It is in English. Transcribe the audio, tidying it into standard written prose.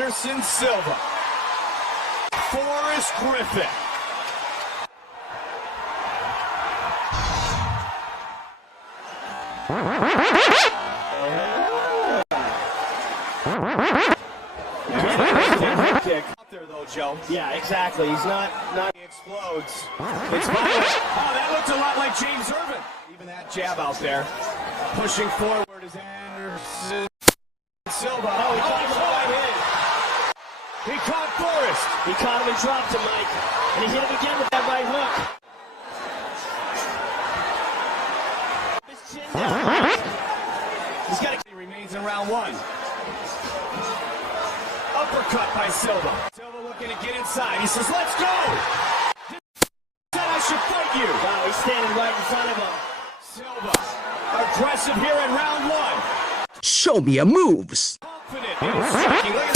Anderson Silva. Forrest Griffin. Out there though, Joe. Yeah, exactly. He's not. He explodes. It's violent. Oh, that looked a lot like James Irvin. Even that jab out there. Pushing forward is Anderson Silva. Oh, he caught him right in. He caught Forrest. He caught him and dropped him, Mike. And he hit him again with that right hook. His chin down. He's got to. He remains in round one. Uppercut by Silva. Silva looking to get inside. He says, "Let's go." Said I should fight you. Wow, he's standing right in front of him. Silva, aggressive here in round one. Show me your moves. Confident in his striking. Look at that.